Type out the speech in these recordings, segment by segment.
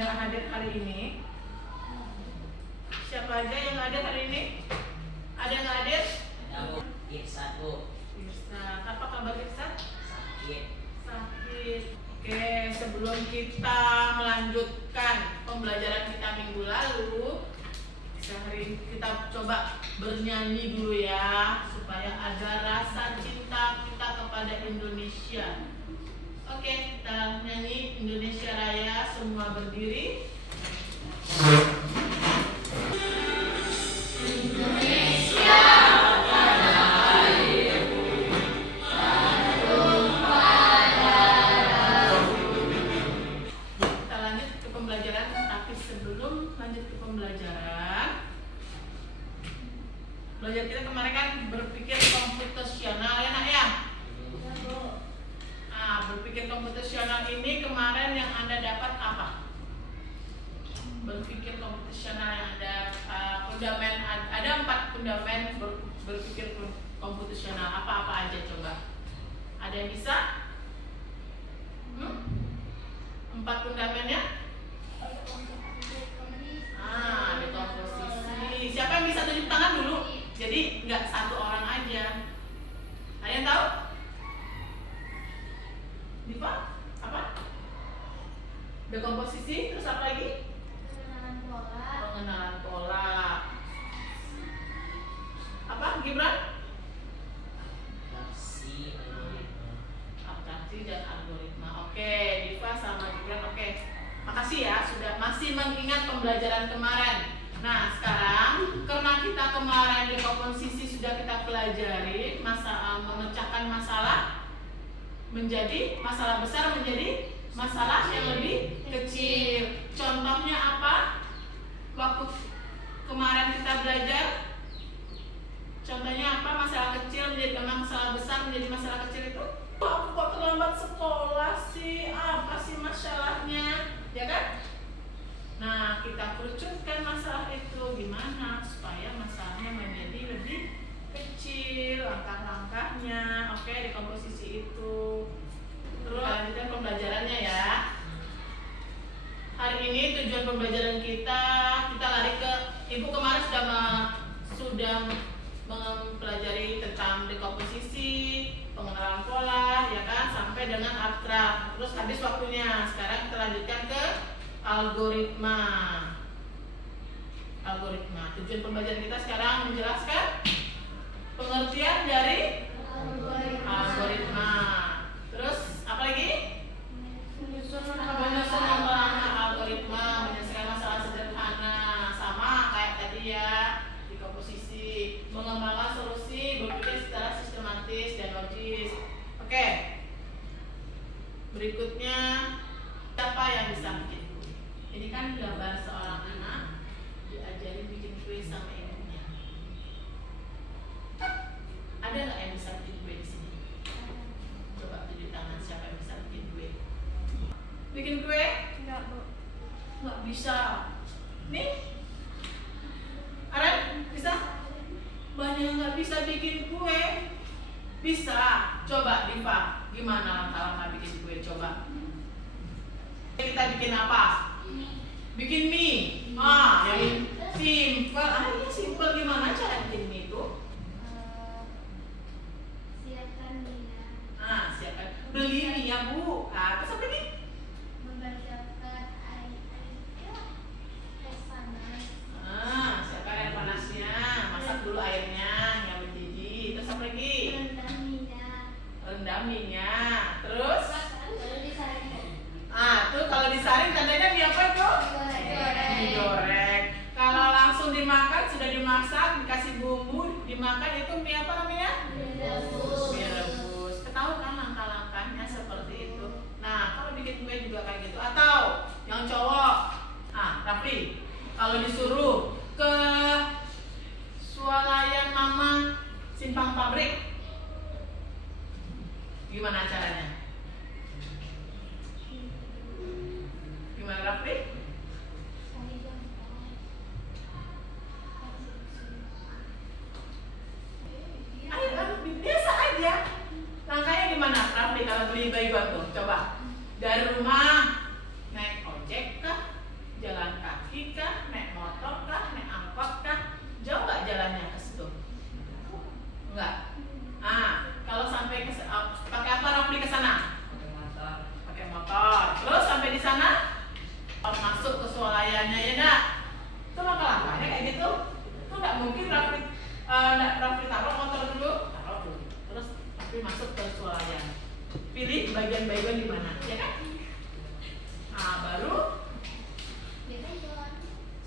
nggak hadir hari ini? Siapa aja yang hadir hari ini? Ada yang nggak hadir? Ada Irsa tuh. Irsa, apa kabar Irsa? Sakit. Sakit. Oke, sebelum kita melanjutkan pembelajaran kita minggu lalu, hari ini kita coba bernyanyi dulu ya, supaya ada rasa cinta kita kepada Indonesia. Oke, kita nyanyi Indonesia Raya, semua berdiri. Belajar kita kemarin kan berpikir komputasional ya nak ya? Nah, berpikir komputasional ini kemarin yang Anda dapat apa? Berpikir komputasional yang ada fundament, ada 4 fundament berpikir komputasional. Apa-apa aja coba? Ada yang bisa? 4 fundamennya? Ada komposisi. Siapa yang bisa tunjuk tangan dulu? Jadi nggak satu orang aja. Ada yang tahu? Diva? Apa? Dekomposisi, terus apa lagi? Pengenalan pola. Pengenalan pola. Apa? Gibran? Abstraksi dan algoritma. Oke, Diva sama Gibran. Oke. Makasih ya sudah masih mengingat pembelajaran kemarin. Nah, sekarang karena kita kemarin di komposisi sudah kita pelajari memecahkan masalah menjadi masalah besar menjadi masalah yang lebih kecil. Contohnya apa? Waktu kemarin kita belajar, contohnya apa? Masalah kecil menjadi masalah besar menjadi masalah kecil itu? Aku kok terlambat sekolah sih? Apa sih masalahnya? Ya kan? Nah, kita kerucutkan masalah itu gimana supaya masalahnya menjadi lebih kecil, langkah-langkahnya. Oke, di komposisi itu. Terus lanjutkan pembelajarannya ya. Hari ini tujuan pembelajaran kita lari ke Ibu kemarin sudah mempelajari tentang dekomposisi, pengenalan pola, ya kan, sampai dengan abstrak. Terus habis waktunya. Sekarang kita lanjutkan ke algoritma. Tujuan pembelajaran kita sekarang menjelaskan pengertian dari algoritma. Terus apa lagi? Menyusun langkah algoritma, menyelesaikan masalah sederhana, sama kayak tadi ya di komposisi, mengembangkan solusi, berpikir secara sistematis dan logis. Oke. Berikutnya, siapa yang bisa bikin? Ini kan gambar seorang anak diajarin bikin kue sama ibunya. Ada nggak yang bisa bikin kue di sini? Coba tunjuk tangan siapa yang bisa bikin kue. Bikin kue? Enggak, Bu. Nggak bisa. Nih, Aren bisa? Banyak yang nggak bisa bikin kue. Bisa. Coba Diva, gimana langkah-langkah bikin kue? Coba. Kita bikin apa? Bikin mie. Yang simple. Iya simple. Gimana cara bikin mie itu? Siapkan minyak. Siapkan. Beli mie ya Bu. Terus apa nih? Mempersiapkan air panas. Siapkan air panasnya. Masak dulu airnya yang mendidih. Terus apa lagi? Rendam minyak. Terus? Lalu disaring. Tuh kalau disaring tandanya mie apa itu? Digoreng. Kalau langsung dimakan sudah dimasak, dikasih bumbu, dimakan itu mie apa namanya? Mie rebus. Ketahui kan langkah-langkahnya seperti itu. Nah, kalau bikin kue juga kayak gitu. Atau yang cowok, Rafli, kalau disuruh ke swalayan mama simpang pabrik, gimana caranya? Gimana Rafli? Ayo, biasa aja. Langkahnya gimana Rafli kalau beli baygon tuh? Coba. Dari rumah naik ojek kah?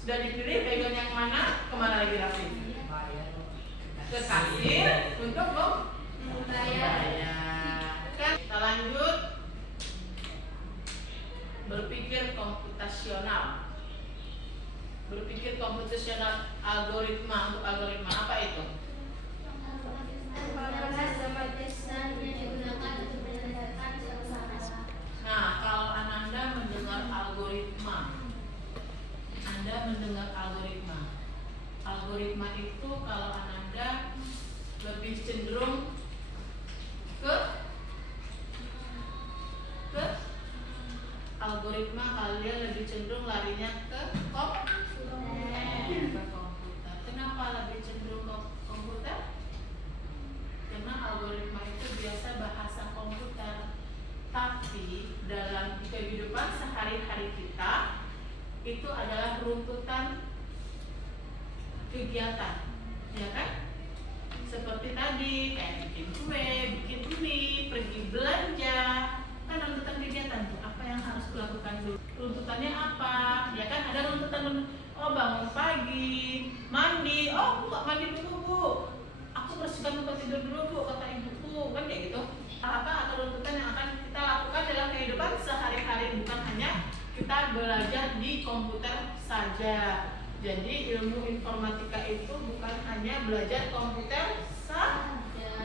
Sudah dipilih pegang yang mana? Kemana lagi Raffi? Ke kasir untuk membayar. Kan kita lanjut berpikir komputasional. Berpikir komputasional algoritma. Untuk algoritma apa itu? Nah, kalau Ananda mendengar algoritma, Anda mendengar algoritma. Algoritma itu kalau Ananda lebih cenderung ke algoritma, kalian lebih cenderung larinya ke komputer. Kenapa lebih cenderung ke komputer? Karena algoritma itu biasa bahasa komputer. Tapi dalam kehidupan sehari-hari kita itu adalah runtutan kegiatan, ya kan? Seperti tadi, kayak bikin kue, bikin ini, pergi belanja, kan runtutan kegiatan tuh. Apa yang harus kulakukan dulu? Runtutannya apa? Ya kan ada runtutan, oh bangun pagi, mandi, oh aku gak mandi dulu bu, aku bersihkan tempat tidur dulu bu, kata ibuku, kan kayak gitu. Apa atau runtutan yang akan kita lakukan dalam kehidupan sehari-hari, bukan hanya kita belajar di komputer saja. Jadi ilmu informatika itu bukan hanya belajar komputer saja.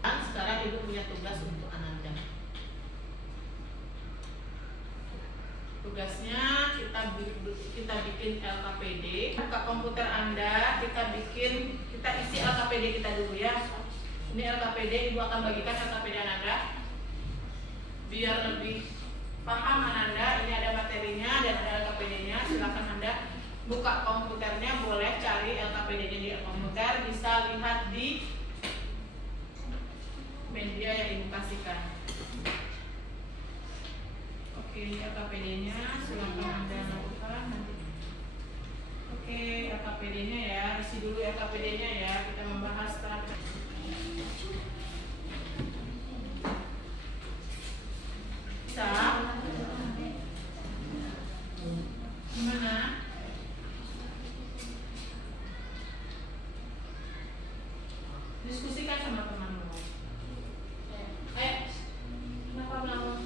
Dan sekarang ibu punya tugas untuk Ananda. Tugasnya kita bikin LKPD. Buka komputer Anda, kita isi LKPD kita dulu ya. Ini LKPD, ibu akan bagikan LKPD Ananda biar lebih paham Ananda. Ini ada materinya dan ada LKPD-nya. Silakan Anda buka komputernya, boleh cari LKPD-nya di komputer, bisa lihat di media yang ibu kasihkan. Oke, ini LKPD-nya, silakan Anda lakukan nanti. Oke, LKPD-nya ya, isi dulu LKPD-nya ya. Kita membahas bisa gimana? Diskusikan sama temanmu. Kenapa melawan?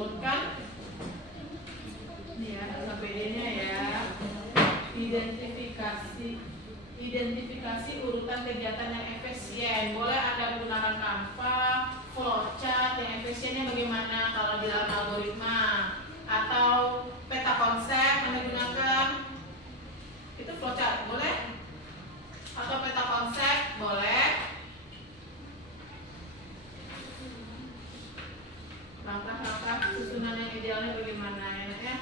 urutkan. Ini ya, ABCD-nya ya. Identifikasi urutan kegiatan yang efisien. Boleh Anda menggunakan Canva, flowchart yang efisiennya bagaimana kalau di dalam algoritma, atau peta konsep Anda gunakan. Itu flowchart boleh, atau peta konsep boleh. Langkah-langkah susunan yang idealnya bagaimana ya?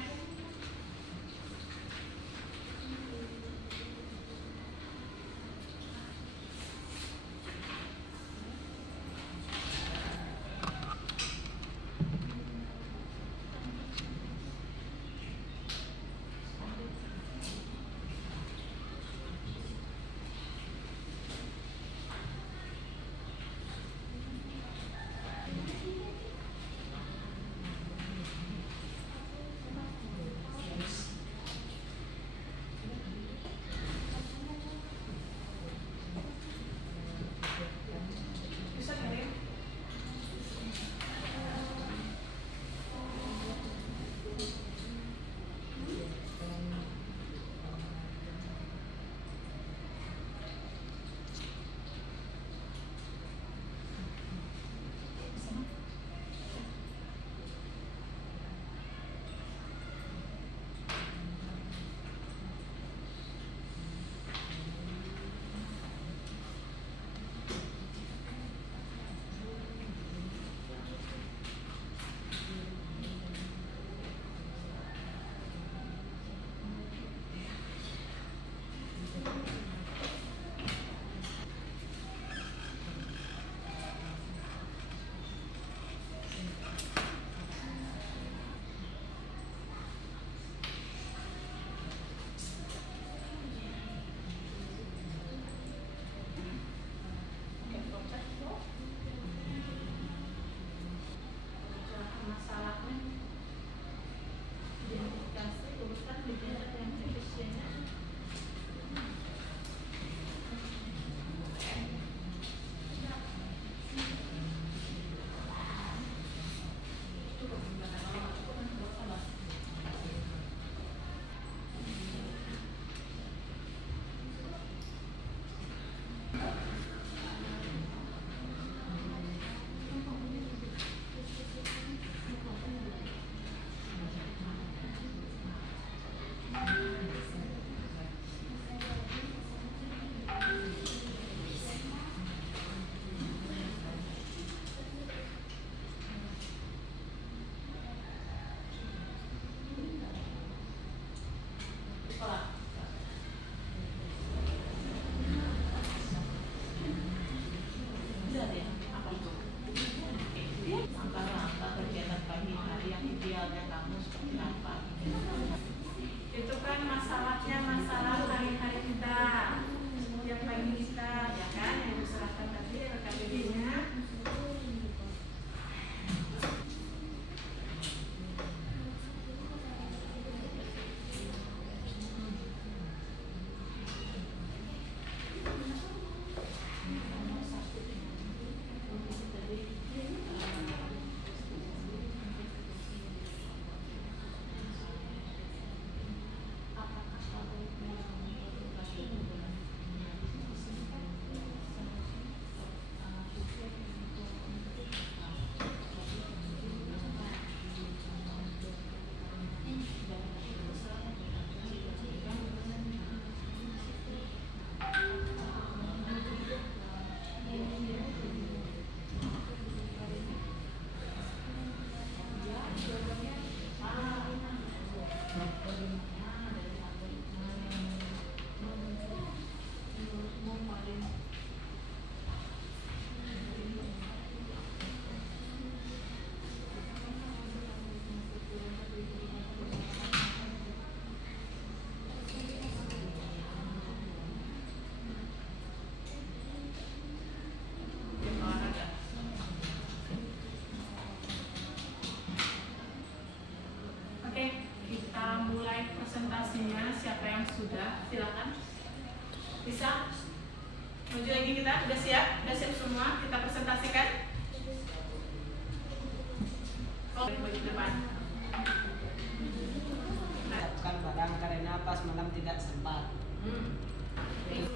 Itu kan masalahnya masalah hari-hari kita, setiap pagi kita, ya kan, yang diserahkan tadi RKPD-nya. Presentasinya siapa yang sudah, silakan. Bisa maju lagi, kita udah siap semua, kita presentasikan. Oh, bagi depan. Siapkan barang karena pas malam tidak sempat.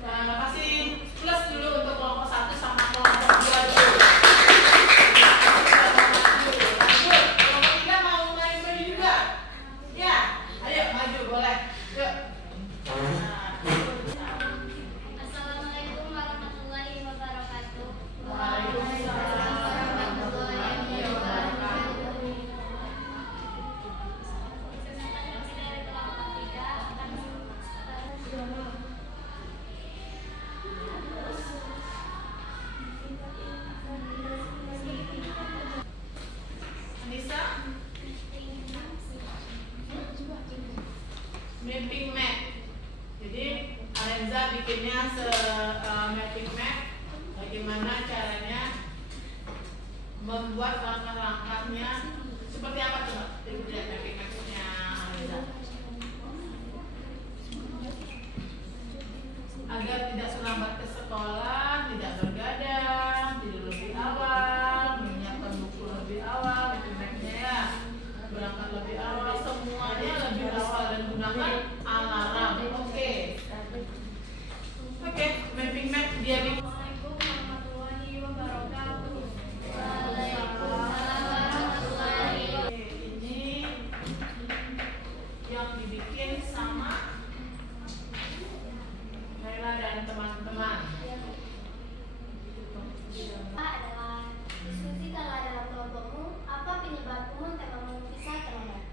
Kasih plus dulu untuk kelompok 1 sama kelompok 2 dulu. Lanjut, kelompok 3 mau main baju juga? Ya, ayo maju boleh. Yuk. Assalamualaikum warahmatullahi wabarakatuh. Waalaikumsalam warahmatullahi wabarakatuh. Kesempatan kami dari kelompok 3 akan Anissa, mapping map. Jadi Arenza bikinnya mapping map. Bagaimana caranya membuat langkah-langkahnya seperti apa coba? Ibu lihat mapping mapnya Arenza. Agar tidak terlambat ke sekolah, tidak bergadang, tidur lebih awal, menyiapkan buku lebih awal, itu mapnya ya. Berangkat lebih awal, semuanya lebih awal dan gunakan alarm. Oke, mapping map dia bikin. Assalamualaikum warahmatullahi wabarakatuh. Oke, ini yang dibikin sama Naila dan teman-teman. Adalah diskusikanlah dalam kelompokmu apa penyebab umum temamu bisa terlambat.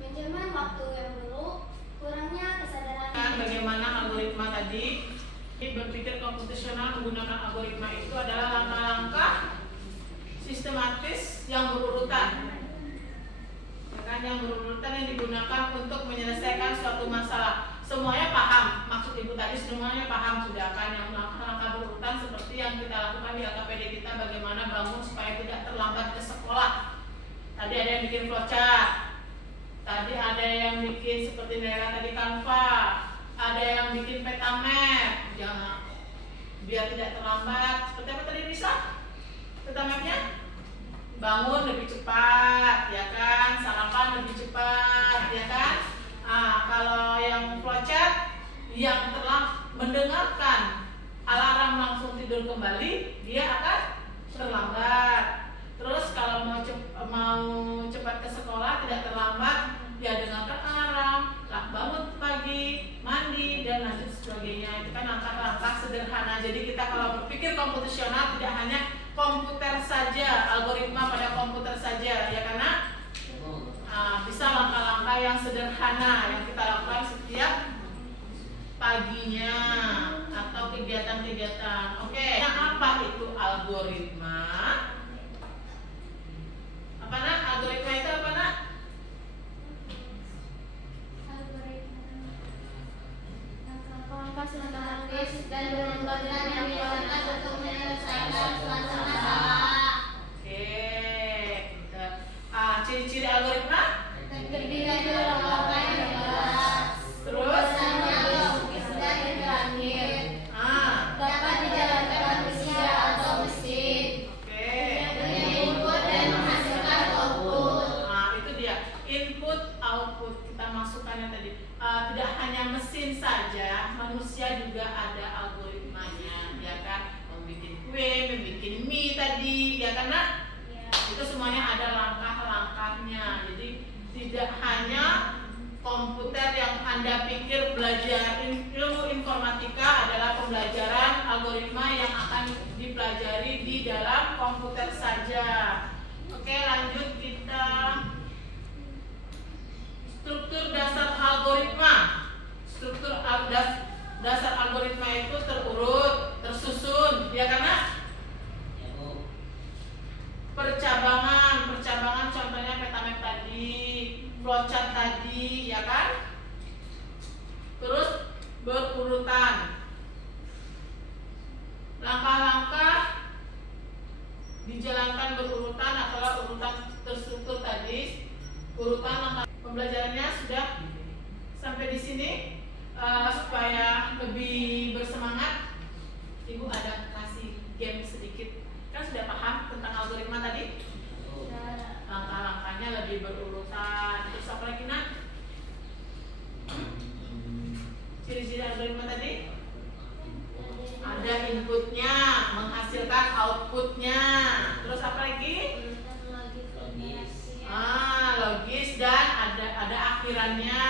Manajemen waktu yang buruk, kurangnya kesadaran. Bagaimana algoritma tadi? Berpikir komputasional menggunakan algoritma itu adalah langkah-langkah sistematis yang berurutan. Ya kan, yang berurutan yang digunakan untuk menyelesaikan suatu masalah. Semuanya paham, maksud ibu tadi semuanya paham sudah kan, yang langkah-langkah berurutan seperti yang kita lakukan di LKPD kita, bagaimana bangun supaya tidak terlambat ke sekolah. Tadi ada yang bikin flowchart, tadi ada yang bikin seperti Nera tadi Canva, ada yang bikin peta map, jangan biar tidak terlambat. Seperti apa tadi Risa? Peta mapnya? Bangun lebih cepat, ya kan? Sarapan lebih cepat, ya kan? Kalau yang flowchart yang telah mendengarkan alarm langsung tidur kembali, dia akan terlambat. Terus kalau mau cepat ke sekolah tidak terlambat, dia dengarkan alarm, lah bangun pagi, mandi dan lanjut sebagainya. Itu kan langkah-langkah sederhana. Jadi kita kalau berpikir komputasional tidak hanya komputer saja, algoritma pada komputer saja, ya karena bisa langkah-langkah yang sederhana yang kita lakukan setiap paginya atau kegiatan-kegiatan. Oke, nah apa itu algoritma? Apa nak? Algoritma itu apa nak? Langkah sistematis dan berurutan yang digunakan untuk menyelesaikan suatu masalah. Oke, ciri-ciri algoritma? Terdiri dari langkah yang jelas, Terus? logis dan terakhir. Dapat dijalankan manusia atau mesin. Oke. Punya input dan menghasilkan output. Itu dia input output kita masukkannya tadi. Tidak hanya mesin saja, manusia juga ada algoritmanya, ya kan? Membikin kue, membikin mie tadi, ya kan nak? Itu semuanya ada langkah-langkahnya. Jadi tidak hanya komputer yang Anda pikir belajar ilmu informatika adalah pembelajaran algoritma yang akan dipelajari di dalam komputer saja. Oke, lanjut kita struktur dasar algoritma. Struktur dasar algoritma itu terurut, tersusun, ya karena percabangan contohnya peta map tadi, flowchart tadi, ya kan? Terus berurutan. Langkah-langkah dijalankan berurutan atau urutan terstruktur tadi. Urutan langkah pembelajarannya sudah sampai di sini. Supaya lebih bersemangat, Ibu ada kasih game sedikit. Kan sudah paham tentang algoritma tadi? jadi berurutan. Terus apa lagi nak? Ciri-ciri algoritma tadi? Ada inputnya, menghasilkan outputnya. Terus apa lagi? Logis dan ada akhirannya.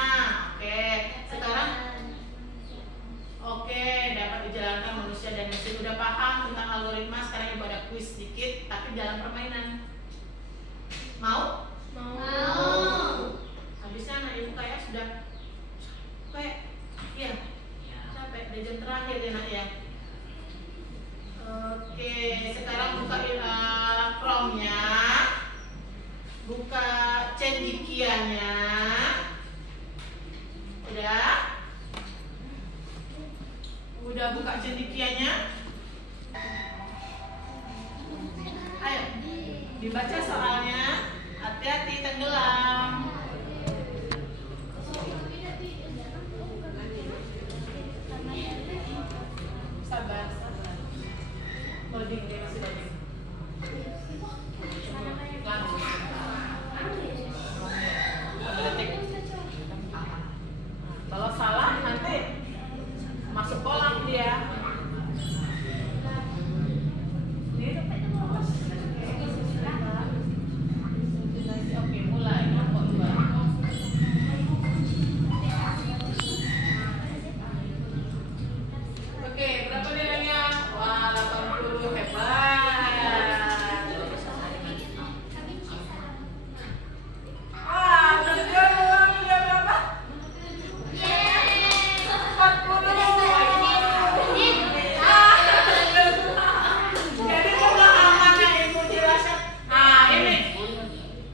Oke, dapat dijalankan manusia dan mesin. Udah paham tentang algoritma? Sekarang ibu ada kuis sedikit, tapi dalam permainan. Mau? Habisnya anak ibu kayak sudah capek. Iya, capek. Udah jam terakhir ya nak ya. Oke, sekarang buka Chrome-nya, buka Cendikia-nya. Udah buka Cendikia-nya? Ayo, dibaca soalnya. Hati-hati tenggelam. Sabar. Loading dia masih loading. Kalau salah nanti masuk kolam dia. Oke, mulai. Oke, berapa nilainya? Wah, 80, hebat. Udah berapa? 40. Jadi pemahamannya ibu jelaskan. Ini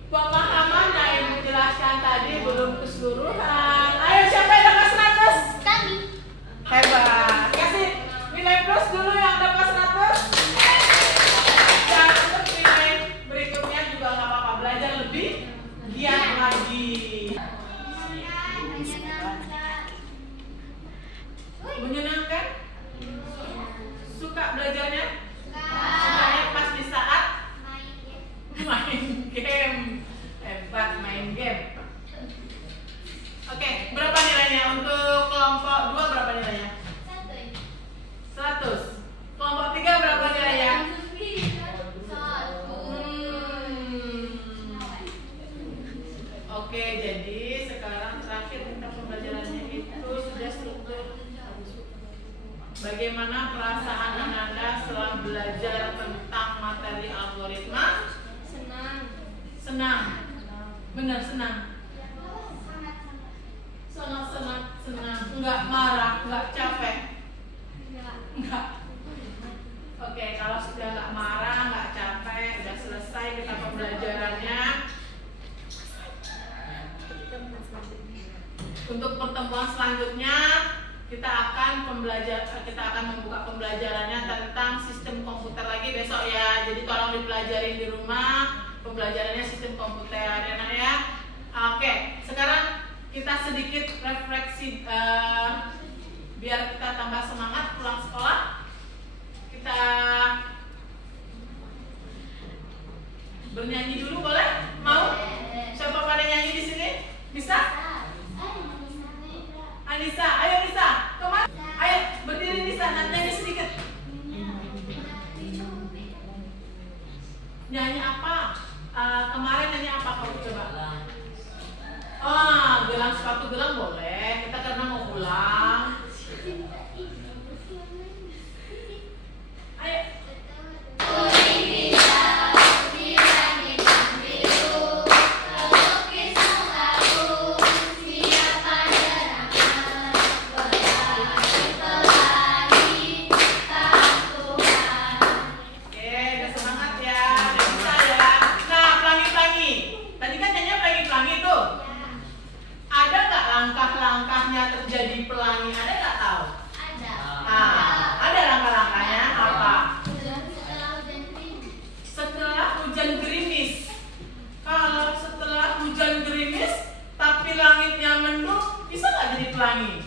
pemahamannya ibu jelaskan tadi belum keseluruhan. Ayo, siapa yang dapat 100? Kami. Hebat. Kasih nilai plus dulu yang dapat 100. Dan untuk nilai berikutnya juga nggak apa-apa, belajar lebih giat lagi. Menyenangkan? Suka belajarnya? Sukanya pas di saat main game. Hebat, main game. Oke, berapa nilainya? Untuk kelompok 2 berapa nilainya? 100. Kelompok 3 berapa nilainya? Oke, jadi sekarang terakhir untuk pembelajarannya itu sudah struktur. Bagaimana perasaan Ananda setelah belajar tentang materi algoritma? Senang. Benar, senang. Sangat senang. Enggak marah, enggak capek. Enggak. Oke, kalau sudah enggak marah, enggak capek, udah selesai kita pembelajarannya. Untuk pertemuan selanjutnya kita akan membuka pembelajarannya tentang sistem komputer lagi besok ya. Jadi tolong dipelajari di rumah pembelajarannya sistem komputer ya. Oke, sekarang kita sedikit refleksi biar kita tambah semangat pulang sekolah. Kita bernyanyi dulu boleh? Mau? Siapa pada nyanyi di sini? Bisa? Anissa, ayo Nisa, kemana? Ayo berdiri Nisa, nyanyi sedikit. Nyanyi apa? Kemarin nyanyi apa kamu coba? Gelang sepatu gelang boleh. Kita karena mau pulang. Ayo. Langkah-langkahnya terjadi pelangi, ada nggak tahu? Ada. Ada langkah-langkahnya apa? Setelah hujan gerimis. Kalau setelah hujan gerimis, tapi langitnya mendung, bisa nggak jadi pelangi?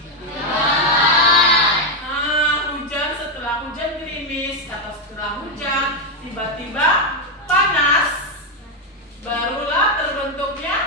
Hujan setelah hujan gerimis, atau setelah hujan tiba-tiba panas, barulah terbentuknya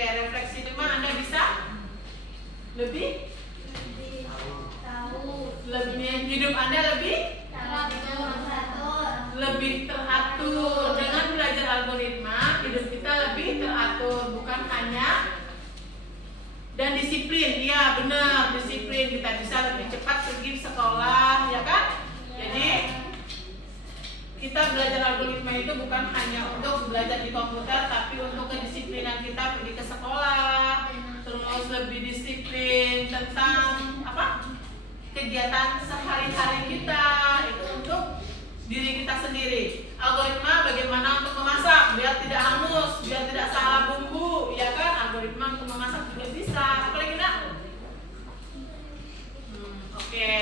Oke, refleksi 5 Anda bisa lebih hidup Anda lebih teratur. Dengan belajar algoritma, hidup kita lebih teratur, bukan hanya dan disiplin. Iya, benar, disiplin. Kita bisa lebih cepat pergi sekolah, ya kan? Jadi kita belajar algoritma itu bukan hanya untuk belajar di komputer, tapi untuk kedisiplinan kita pergi ke sekolah, terus lebih disiplin tentang kegiatan sehari-hari kita, itu untuk diri kita sendiri. Algoritma bagaimana untuk memasak biar tidak hangus, biar tidak salah bumbu, ya kan? Algoritma untuk memasak juga bisa. Apa lagi nak? Oke.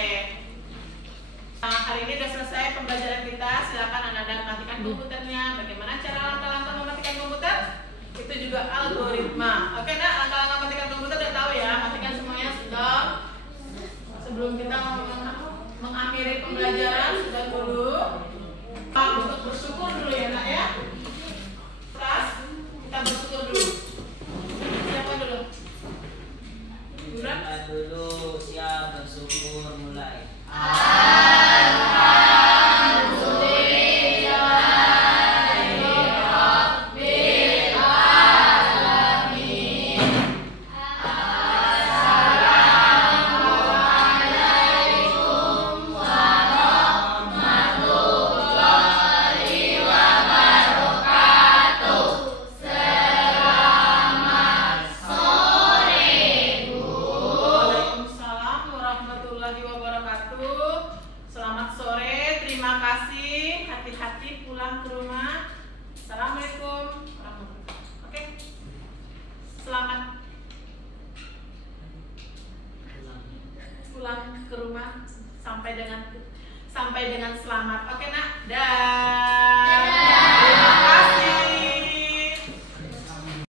Nah, hari ini sudah selesai pembelajaran kita. Silakan Anda matikan komputernya. Bagaimana cara langkah-langkah mematikan komputer? Itu juga algoritma. Oke nak, langkah-langkah matikan komputer udah tahu ya. Matikan semuanya sudah. Sebelum kita mengakhiri pembelajaran, sudah dulu untuk bersyukur dulu ya nak ya. Kita bersyukur dulu. Siapa dulu? Kita dulu siap bersyukur mulai. Pulang ke rumah sampai dengan selamat. Oke nak, dah.